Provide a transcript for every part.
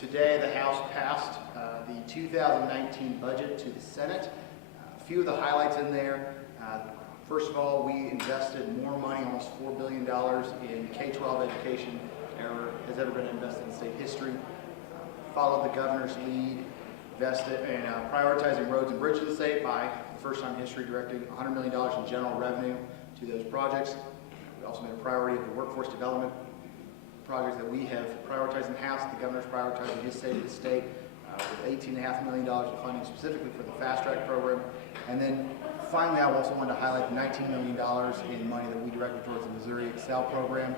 Today, the House passed the 2019 budget to the Senate. A few of the highlights in there. First of all, we invested more money, almost $4 billion in K-12 education has ever been invested in state history. Followed the governor's lead, invested in prioritizing roads and bridges in the state by the first time in history directing $100 million in general revenue to those projects. We also made a priority of the workforce development projects that we have prioritized in the House. The governor's prioritizing his state of the state with $18.5 million of funding specifically for the Fast Track program. And then finally, I also wanted to highlight the $19 million in money that we directed towards the Missouri Excel program.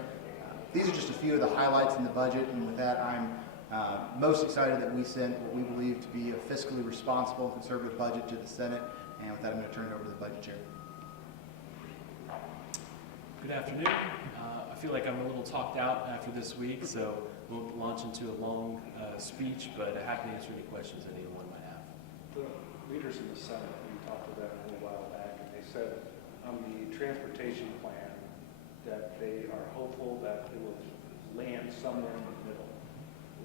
These are just a few of the highlights in the budget, and with that, I'm most excited that we sent what we believe to be a fiscally responsible and conservative budget to the Senate. And with that, I'm going to turn it over to the budget chair. Good afternoon. I feel like I'm a little talked out after this week, so we'll launch into a long speech, but happy to answer any questions anyone might have. The leaders in the Senate, we talked to them a little while back, and they said on the transportation plan that they are hopeful that it will land somewhere in the middle,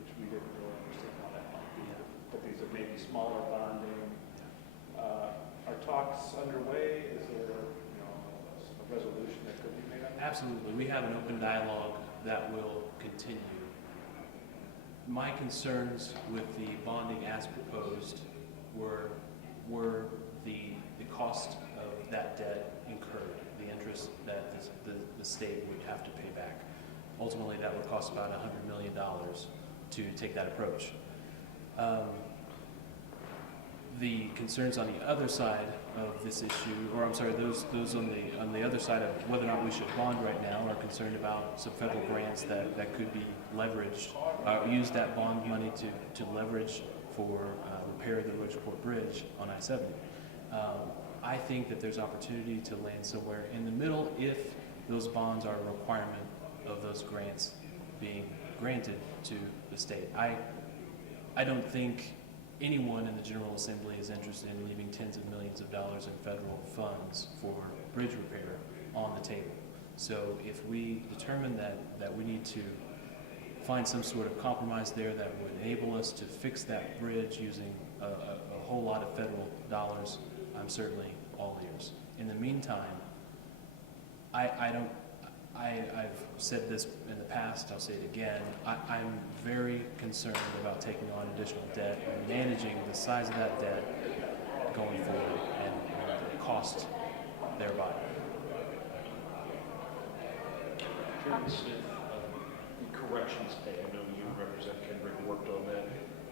which we didn't really understand how that might be. But these are maybe smaller bonding. Are talks underway? Is there a resolution that could be made up? Absolutely. We have an open dialogue that will continue. My concerns with the bonding as proposed were the cost of that debt incurred, the interest that the state would have to pay back. Ultimately, that would cost about $100 million to take that approach. The concerns on the other side of this issue, or I'm sorry, those on the other side of whether or not we should bond right now, are concerned about some federal grants that could be leveraged, use that bond money to leverage for repair of the Roachport Bridge on I-70. I think that there's opportunity to land somewhere in the middle if those bonds are a requirement of those grants being granted to the state. I don't think anyone in the General Assembly is interested in leaving tens of millions of dollars in federal funds for bridge repair on the table. So if we determine that we need to find some sort of compromise there that would enable us to fix that bridge using a whole lot of federal dollars, I'm certainly all ears. In the meantime, I've said this in the past, I'll say it again, I'm very concerned about taking on additional debt and managing the size of that debt going forward and the cost thereby. Chairman Smith, the corrections pay, I know you represent Kendrick, worked on that.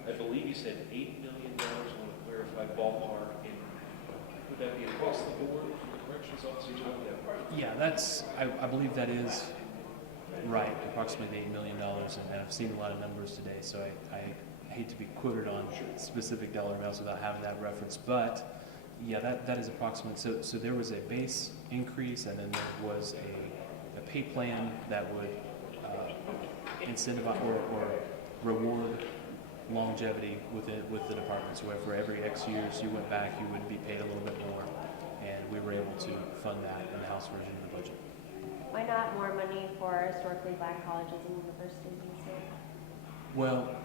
I believe you said $8 million, I want to clarify ballpark, and would that be across the board for the corrections officers? Yeah, I believe that is right, approximately $8 million, and I've seen a lot of numbers today, so I hate to be quoted on specific dollar amounts without having that reference, but yeah, that is approximate. So there was a base increase, and then there was a pay plan that would incentivize or reward longevity with the department. So for every X years you went back, you would be paid a little bit more, and we were able to fund that in the House version of the budget. Why not more money for historically black colleges and universities in the state? Well,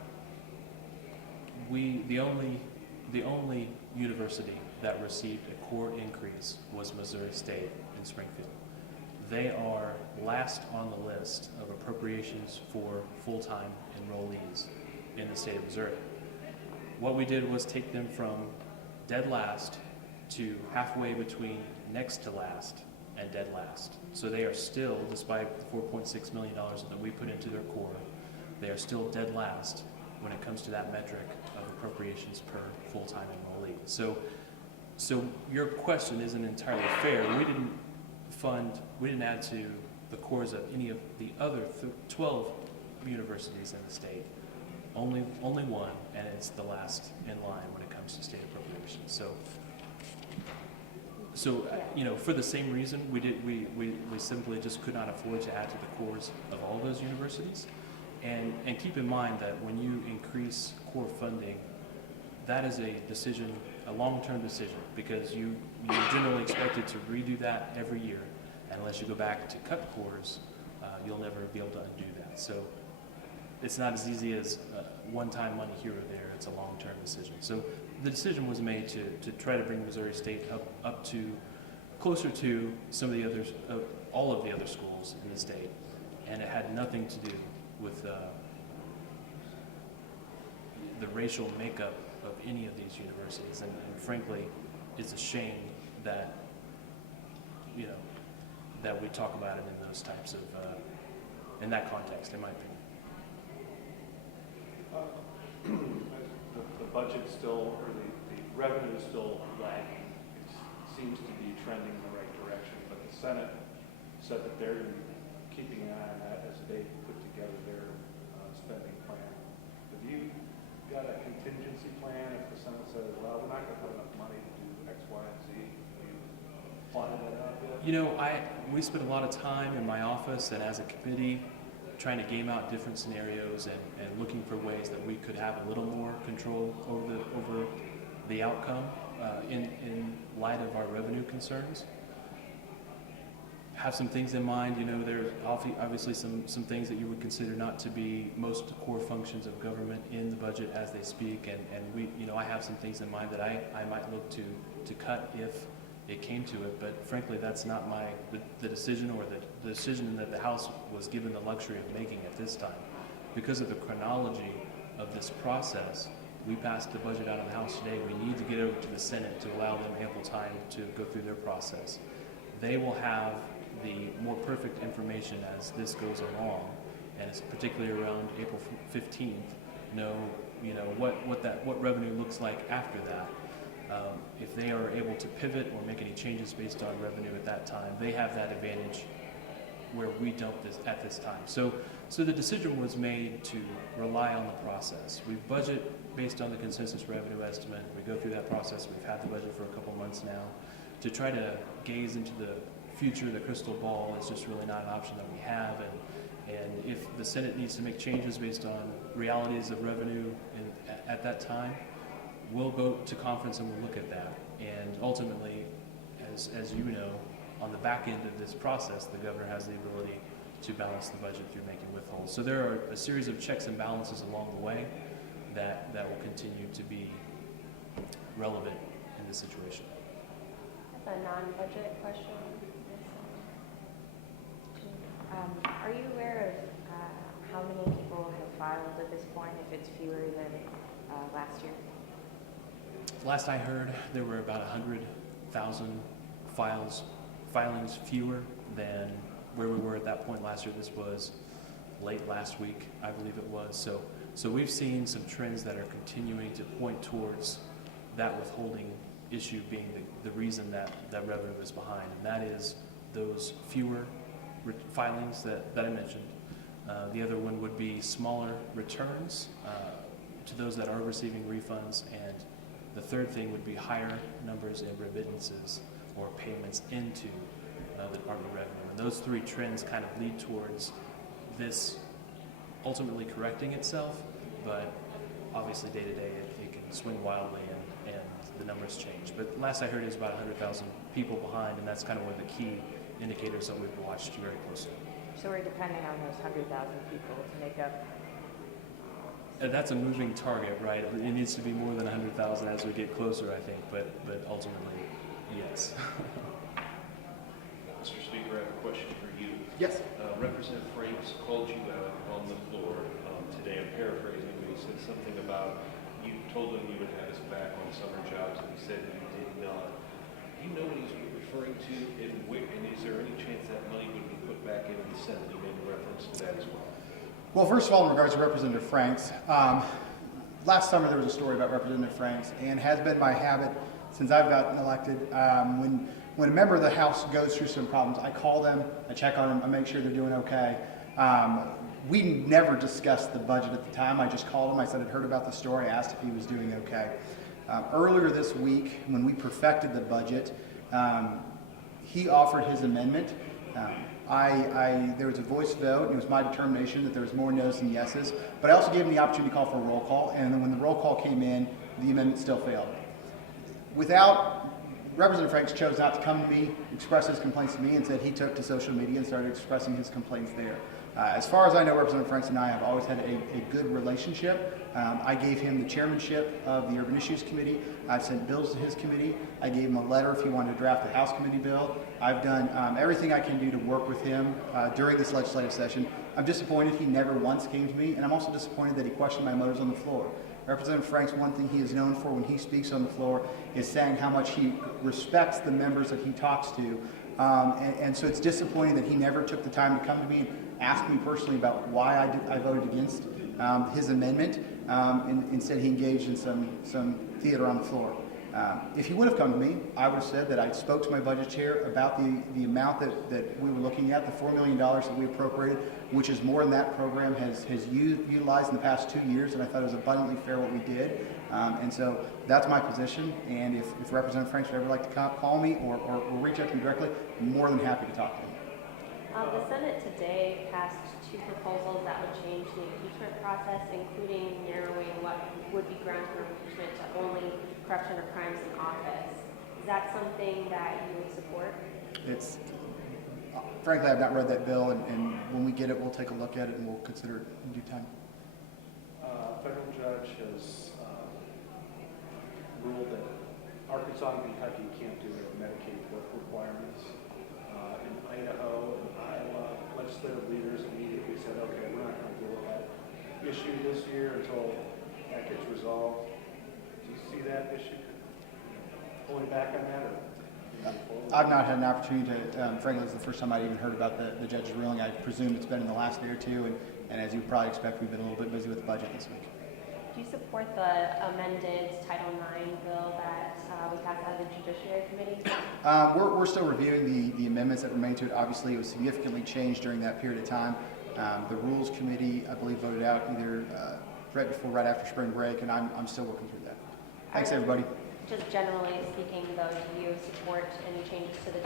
the only university that received a core increase was Missouri State in Springfield. They are last on the list of appropriations for full-time enrollees in the state of Missouri. What we did was take them from dead last to halfway between next to last and dead last. So they are still, despite the $4.6 million that we put into their core, they are still dead last when it comes to that metric of appropriations per full-time enrollee. So your question isn't entirely fair. We didn't add to the cores of any of the other 12 universities in the state. Only one, and it's the last in line when it comes to state appropriations. So for the same reason, we simply just could not afford to add to the cores of all those universities. And keep in mind that when you increase core funding, that is a decision, a long-term decision, because you're generally expected to redo that every year. And unless you go back to cut cores, you'll never be able to undo that. So it's not as easy as one-time money here or there. It's a long-term decision. So the decision was made to try to bring Missouri State up to closer to some of the others, all of the other schools in the state, and it had nothing to do with the racial makeup of any of these universities. And frankly, it's a shame that that we talk about it in those types of in that context, in my opinion. The budget still, or the revenue is still lagging. It seems to be trending in the right direction, but the Senate said that they're keeping an eye on that as they put together their spending plan. Have you got a contingency plan if the Senate says, well, we're not going to have enough money to do X, Y, and Z? Have you plotted that out yet? We spent a lot of time in my office and as a committee trying to game out different scenarios and looking for ways that we could have a little more control over the outcome in light of our revenue concerns. Have some things in mind. There's obviously some things that you would consider not to be most core functions of government in the budget as they speak, and we, I have some things in mind that I might look to cut if it came to it, but frankly, that's not the decision or the decision that the House was given the luxury of making at this time. Because of the chronology of this process, we passed the budget out of the House today. We need to get over to the Senate to allow them ample time to go through their process. They will have the more perfect information as this goes along, and it's particularly around April 15th, what revenue looks like after that. If they are able to pivot or make any changes based on revenue at that time, they have that advantage where we don't at this time. So the decision was made to rely on the process. We budget based on the consensus revenue estimate. We go through that process. We've had the budget for a couple months now. To try to gaze into the future, the crystal ball, is just really not an option that we have. And if the Senate needs to make changes based on realities of revenue at that time, we'll go to conference and we'll look at that. And ultimately, as you know, on the back end of this process, the governor has the ability to balance the budget through making withholds. So there are a series of checks and balances along the way that will continue to be relevant in this situation. That's a non-budget question. Are you aware of how many people have filed at this point, if it's fewer than last year? Last I heard, there were about 100,000 filings fewer than where we were at that point last year. This was late last week, I believe it was. So we've seen some trends that are continuing to point towards that withholding issue being the reason that revenue is behind, and that is those fewer filings that I mentioned. The other one would be smaller returns to those that are receiving refunds, and the third thing would be higher numbers in remittances or payments into the Department of Revenue. And those three trends kind of lead towards this ultimately correcting itself, but obviously day to day it can swing wildly and the numbers change. But last I heard, it was about 100,000 people behind, and that's kind of one of the key indicators that we've watched very closely. So we're depending on those 100,000 people to make up. That's a moving target, right? It needs to be more than 100,000 as we get closer, I think, but ultimately, yes. Mr. Speaker, I have a question for you. Yes. Representative Franks called you out on the floor today. I'm paraphrasing, but he said something about you told him you would have us back on summer jobs, and he said you did not. Do you know what he's referring to, and is there any chance that money would be put back into the Senate? You made reference to that as well. Well, first of all, in regards to Representative Franks, last summer there was a story about Representative Franks, and has been my habit since I've gotten elected. When a member of the House goes through some problems, I call them, I check on them, I make sure they're doing okay. We never discussed the budget at the time. I just called him, I said I'd heard about the story, I asked if he was doing okay. Earlier this week, when we perfected the budget, he offered his amendment. There was a voice vote, and it was my determination that there was more no's than yeses, but I also gave him the opportunity to call for a roll call, and then when the roll call came in, the amendment still failed. Representative Franks chose not to come to me, express his complaints to me, and said he took to social media and started expressing his complaints there. As far as I know, Representative Franks and I have always had a good relationship. I gave him the chairmanship of the Urban Issues Committee. I've sent bills to his committee. I gave him a letter if he wanted to draft a House committee bill. I've done everything I can do to work with him during this legislative session. I'm disappointed he never once came to me, and I'm also disappointed that he questioned my motives on the floor. Representative Franks, one thing he is known for when he speaks on the floor is saying how much he respects the members that he talks to. And so it's disappointing that he never took the time to come to me and ask me personally about why I voted against his amendment. Instead, he engaged in some theater on the floor. If he would have come to me, I would have said that I spoke to my budget chair about the amount that we were looking at, the $4 million that we appropriated, which is more than that program has utilized in the past 2 years, and I thought it was abundantly fair what we did. And so that's my position, and if Representative Franks would ever like to call me or reach out to me directly, I'm more than happy to talk to him. The Senate today passed 2 proposals that would change the impeachment process, including narrowing what would be grounds for impeachment to only corruption or crimes in office. Is that something that you would support? Frankly, I've not read that bill, and when we get it, we'll take a look at it and we'll consider it in due time. A federal judge has ruled that Arkansas and Kentucky can't do their Medicaid work requirements. In Idaho and Iowa, legislative leaders immediately said, okay, we're not going to deal with that issue this year until that gets resolved. Do you see that issue pulling back on that? I've not had an opportunity to, frankly, it's the first time I'd even heard about the judge's ruling. I presume it's been in the last day or two, and as you probably expect, we've been a little bit busy with the budget this week. Do you support the amended Title IX bill that we passed out of the Judiciary Committee? We're still reviewing the amendments that were made to it. Obviously, it was significantly changed during that period of time. The Rules Committee, I believe, voted out either right before, right after spring break, and I'm still working through that. Thanks, everybody. Just generally speaking, though, do you support any changes to the